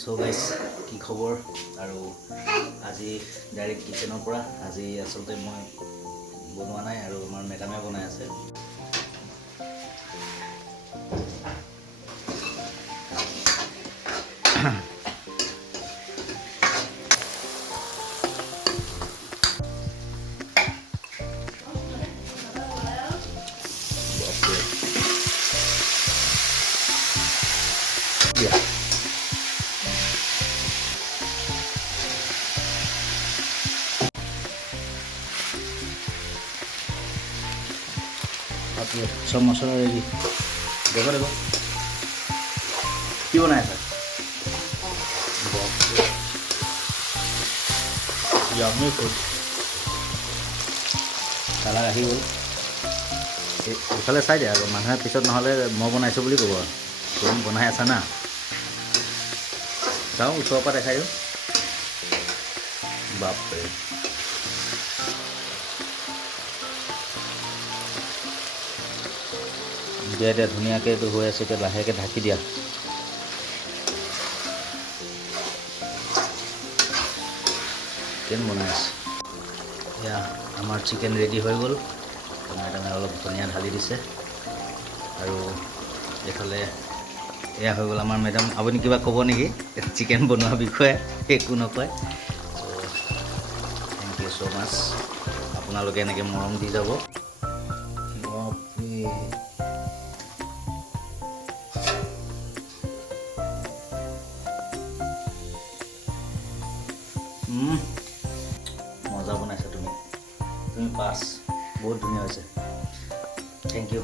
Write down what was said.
so guys কি খবৰ আৰু আজি ডাইৰেক্ট কিচেনৰ পৰা আজি আসলতে মই বনোৱা নাই আৰু আমাৰ মেডামে বনাই আছে सब मसला रेडी देखो देखो क्यों बनाया था यम्मी फूड काला आহি গ'ল ইফালে চাই দিয়া আৰু মানুহে পিছত নহ'লে মই বনাইছোঁ বুলি ক'ব তুমি বনাই আছা না যাওঁ ওচৰৰ পৰা দেখাই দিওঁ বাপৰে দিয়া দিয়া ধুনীয়াকৈ এইটো হৈ আছে এতিয়া লাহেকৈ ঢাকি দিয়া চিকেন বনাই আছে এয়া আমাৰ চিকেন ৰেডি হৈ গ'ল মেডামে অলপ ধনিয়া ঢালি দিছে আৰু এইফালে এয়া হৈ গ'ল আমাৰ মেডাম আপুনি কিবা ক'ব নেকি চিকেন বনোৱাৰ বিষয়ে একো নকয় থেংক ইউ ছ' মাছ আপোনালোকে এনেকৈ মৰম দি যাব মজা বনাইছা তুমি পাছ বহুত ধুনীয়া হৈছে থেংক ইউ